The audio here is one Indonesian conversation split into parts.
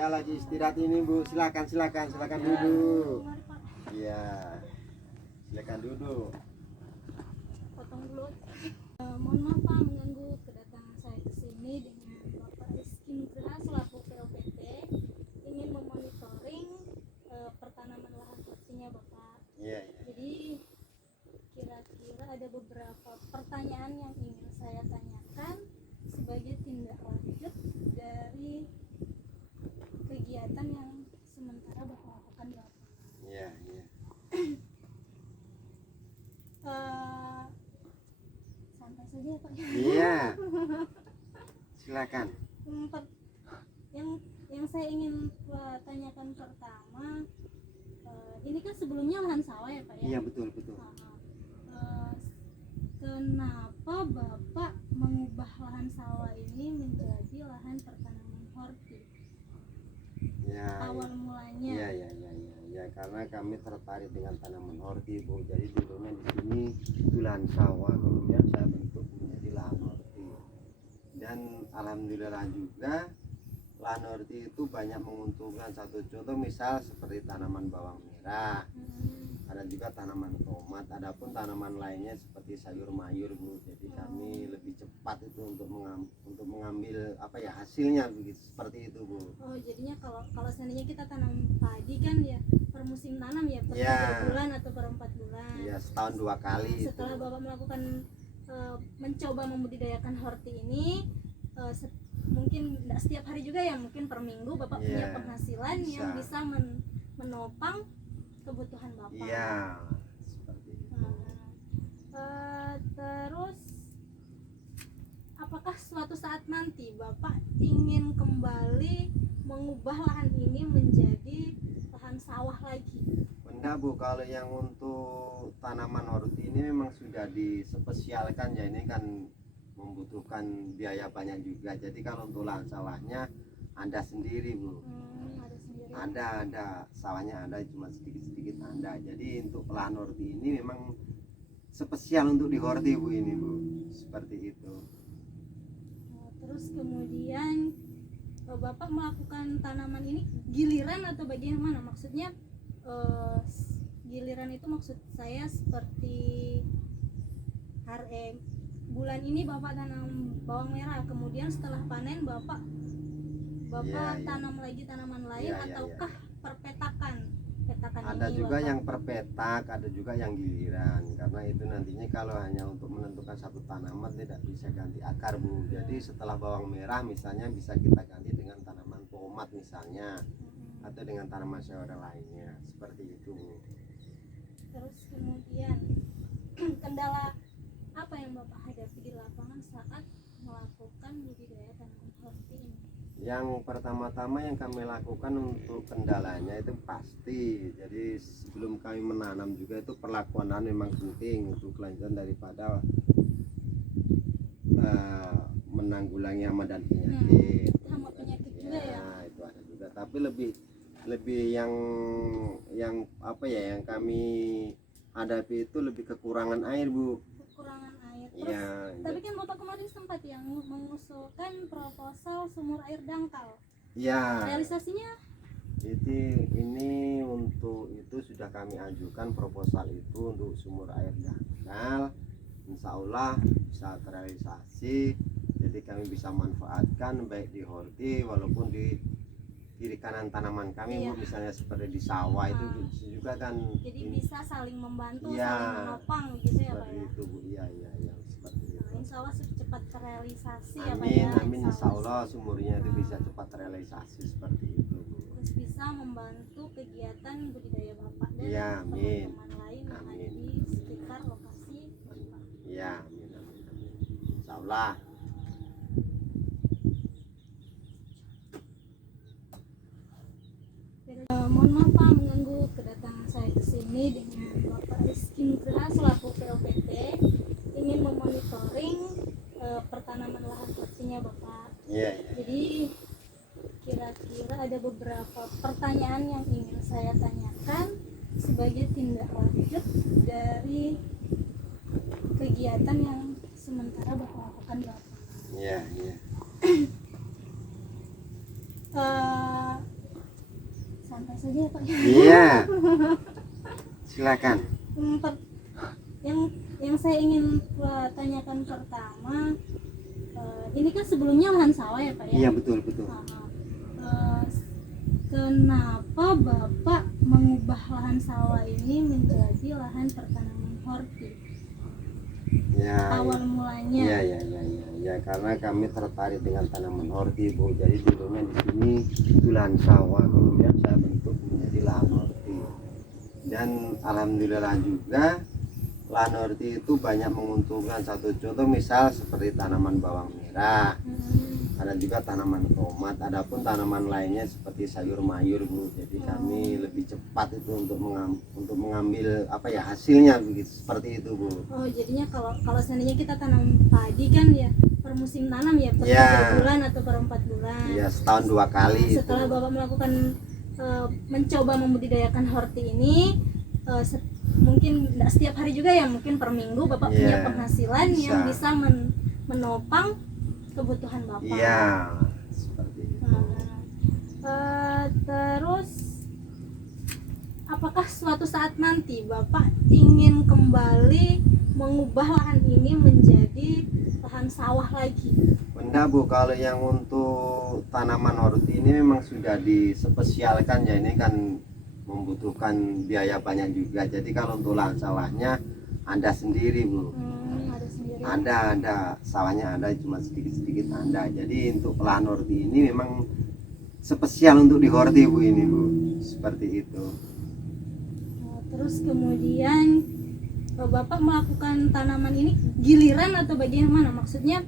Saya lagi istirahat ini Bu, silakan duduk. Iya, silakan duduk. Potong dulu. Mohon maaf Pak mengganggu kedatangan saya ke sini dengan Bapak Rizky Nugraha selaku PLPT ingin memonitoring pertanaman lahan hortinya Bapak. Iya. Jadi kira-kira ada beberapa pertanyaan yang ingin saya tanyakan sebagai tindak lanjut dari kegiatan yang sementara Bapak lakukan di lapangan. Iya. Santai saja ya Pak. Iya. Silakan. Yang saya ingin tanyakan pertama, ini kan sebelumnya lahan sawah ya Pak ya? Iya, betul. Kenapa Bapak mengubah lahan sawah ini menjadi lahan pertanaman horti? Ya. Awal mulanya. Ya, karena kami tertarik dengan tanaman horti Bu. Jadi dulunya di sini itu lahan sawah, kemudian saya bentuk menjadi lahan horti. Dan alhamdulillah juga lahan horti itu banyak menguntungkan. Satu contoh misal seperti tanaman bawang merah, ada juga tanaman tomat, adapun tanaman lainnya seperti sayur mayur Bu. Jadi kami lebih cepat itu untuk mengambil hasilnya begitu, seperti itu Bu. Oh, jadinya kalau seandainya kita tanam padi kan ya per musim tanam ya, per Ya. 3 bulan atau per 4 bulan. Iya, setahun 2 kali. Setelah itu. Bapak melakukan mencoba membudidayakan horti ini, mungkin tidak setiap hari juga ya, mungkin per minggu Bapak punya penghasilan yang bisa menopang kebutuhan Bapak. Iya, seperti itu. Terus apakah suatu saat nanti Bapak ingin kembali mengubah lahan ini menjadi lahan sawah lagi? Enggak Bu, kalau yang untuk tanaman horti ini memang sudah dispesialkan ya, ini kan membutuhkan biaya banyak juga. Jadi kalau untuk lahan sawahnya Anda sendiri Bu. Ada sendiri. Ada sawahnya, ada cuma sedikit ada. Jadi untuk lahan horti ini memang spesial untuk di horti Bu ini Bu, seperti itu. Terus kemudian Bapak melakukan tanaman ini giliran atau bagaimana? Maksudnya giliran itu maksud saya seperti bulan ini Bapak tanam bawang merah, kemudian setelah panen Bapak tanam lagi tanaman lain, ataukah perpetakan ada ini juga Bapak? yang perpetak, ada juga yang giliran, karena itu nantinya kalau hanya untuk menentukan satu tanaman tidak bisa ganti akar Bu. Jadi setelah bawang merah misalnya bisa kita ganti dengan tanaman tomat misalnya, atau dengan tanaman sayuran lainnya, seperti itu Bu. Terus kemudian kendala apa yang Bapak hadapi di lapangan saat melakukan budidaya tanaman horti ini? Yang pertama-tama yang kami lakukan untuk kendalanya itu pasti, jadi sebelum kami menanam juga itu perlakuan memang penting untuk kelanjutan daripada menanggulangi hama dan penyakit. Hama penyakit juga ya? Itu ada juga, tapi lebih yang yang kami hadapi itu lebih kekurangan air Bu. Kekurangan air. Terus, Ya, tapi kan Bapak kemarin sempat yang mengusulkan proposal sumur air dangkal. ya. Realisasinya? Ini untuk itu sudah kami ajukan proposal itu untuk sumur air dangkal. Insya Allah bisa terrealisasi. Jadi kami bisa manfaatkan baik di horti walaupun di kiri kanan tanaman kami Bu, misalnya seperti di sawah itu juga kan. Jadi bisa saling membantu, Ya, saling menopang gitu ya Pak seperti ya? itu Bu. Iya seperti itu. Insya Allah cepat terrealisasi ya Pak ya? Amin insya Allah sumurnya itu bisa cepat terrealisasi seperti itu Bu. Terus bisa membantu kegiatan budidaya Bapak dan Iya, amin. teman-teman lain yang ada Amin. di sekitar lokasi Bapak. Iya, amin. Insya Allah. Mohon maaf Pak mengganggu kedatangan saya ke sini dengan Bapak Rizky Nugraha selaku PLPT ingin memonitoring pertanaman lahan hortinya Bapak. Iya. Jadi kira-kira ada beberapa pertanyaan yang ingin saya tanyakan sebagai tindak lanjut dari kegiatan yang sementara Bapak lakukan Bapak. Iya. saja ya Pak. Iya, silakan. Yang saya ingin tanyakan pertama, ini kan sebelumnya lahan sawah ya Pak ya? Iya, betul betul. Eh, Kenapa Bapak mengubah lahan sawah ini menjadi lahan pertanaman horti? Ya, Awal mulanya. ya, karena kami tertarik dengan tanaman horti, Bu. Jadi dulunya di sini itu lahan sawah, kemudian saya bentuk menjadi lahan horti. Dan alhamdulillah juga lahan horti itu banyak menguntungkan. Satu contoh misal seperti tanaman bawang merah, ada juga tanaman tomat, adapun tanaman lainnya seperti sayur mayur, Bu. Jadi kami lebih cepat itu untuk mengambil apa ya hasilnya begitu, seperti itu, Bu. Oh, jadinya kalau seandainya kita tanam padi kan ya per musim tanam ya, per Ya. 3 bulan atau per 4 bulan. Ya, setahun 2 kali itu. Setelah Bapak melakukan mencoba membudidayakan horti ini, mungkin tidak setiap hari juga ya, mungkin per minggu Bapak punya Iya, penghasilan yang bisa. bisa menopang kebutuhan Bapak. Iya, seperti itu. Terus apakah suatu saat nanti Bapak ingin kembali mengubah lahan ini menjadi lahan sawah lagi? Benda, Bu, kalau yang untuk tanaman horti ini memang sudah dispesialkan ya, ini kan membutuhkan biaya banyak juga. Jadi kalau untuk lahan sawahnya Anda sendiri, Bu. Ada sendiri. Ada sawahnya, ada cuma sedikit-sedikit ada. Jadi untuk lahan horti ini memang spesial untuk di horti, Bu, ini, Bu. Seperti itu. Terus kemudian Bapak melakukan tanaman ini giliran atau bagaimana? Maksudnya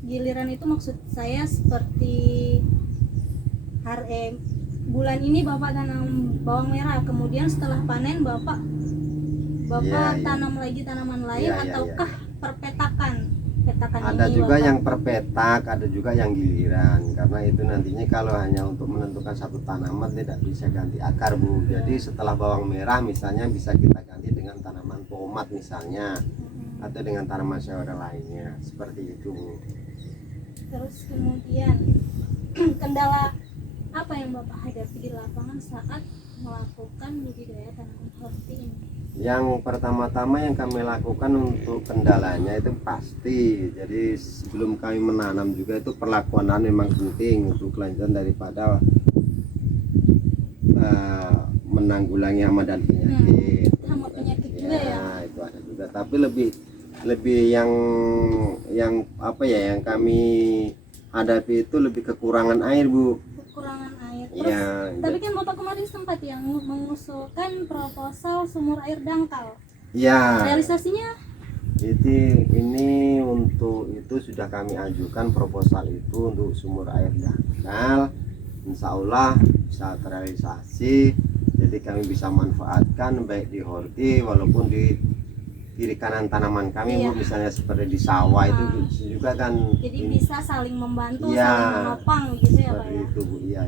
giliran itu maksud saya seperti bulan ini Bapak tanam bawang merah, kemudian setelah panen Bapak Iya. tanam lagi tanaman lain, Iya. ataukah perpetakan Ada ini juga Bapak? yang per petak, ada juga yang giliran. Karena itu nantinya kalau hanya untuk menentukan satu tanaman tidak bisa ganti akar, Bu. Jadi setelah bawang merah misalnya bisa kita ganti dengan tanaman tomat misalnya, atau dengan tanaman sayuran lainnya. Seperti itu, Bu. Terus kemudian kendala apa yang Bapak hadapi di lapangan saat melakukan budidaya tanaman horti ini? Yang pertama-tama yang kami lakukan untuk kendalanya itu pasti, jadi sebelum kami menanam juga itu perlakuan memang penting untuk kelanjutan daripada menanggulangi hama dan penyakit. Hama penyakit juga ya? Itu ada juga, tapi lebih yang apa ya, yang kami hadapi itu lebih kekurangan air, Bu. Kekurangan air. Terus, Iya. tapi kan Bapak kemarin sempat yang mengusulkan proposal sumur air dangkal. Ya. Realisasinya? Ini untuk itu sudah kami ajukan proposal itu untuk sumur air dangkal. Insya Allah bisa terrealisasi. Jadi kami bisa manfaatkan baik di horti walaupun di kiri kanan tanaman kami, Iya. Bu, misalnya seperti di sawah itu juga kan. Jadi ini- bisa saling membantu, Iya. saling menopang gitu ya Pak seperti ya? itu, Bu. Iya,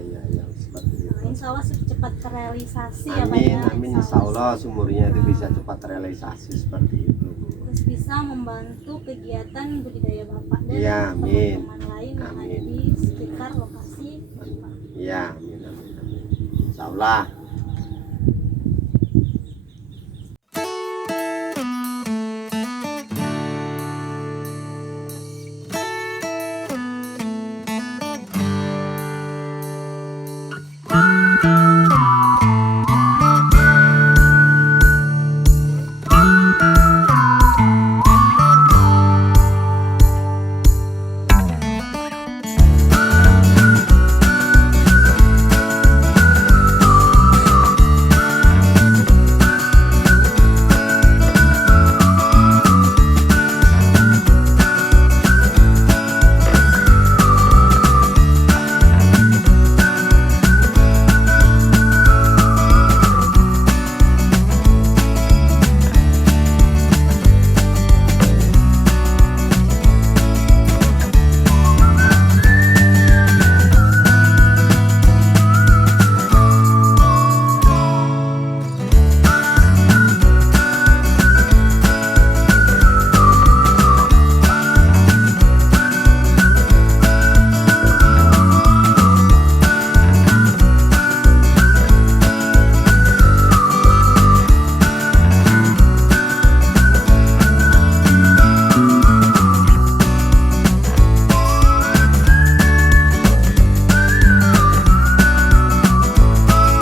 seperti itu. Nah, insya Allah cepat terrealisasi ya Pak ya? Amin, insya Allah sumurnya itu bisa cepat terrealisasi seperti itu, Bu. Terus bisa membantu kegiatan budidaya Bapak dan Iya, amin. teman-teman lain yang ada Amin. di sekitar lokasi Bapak. Iya, amin. Insya Allah.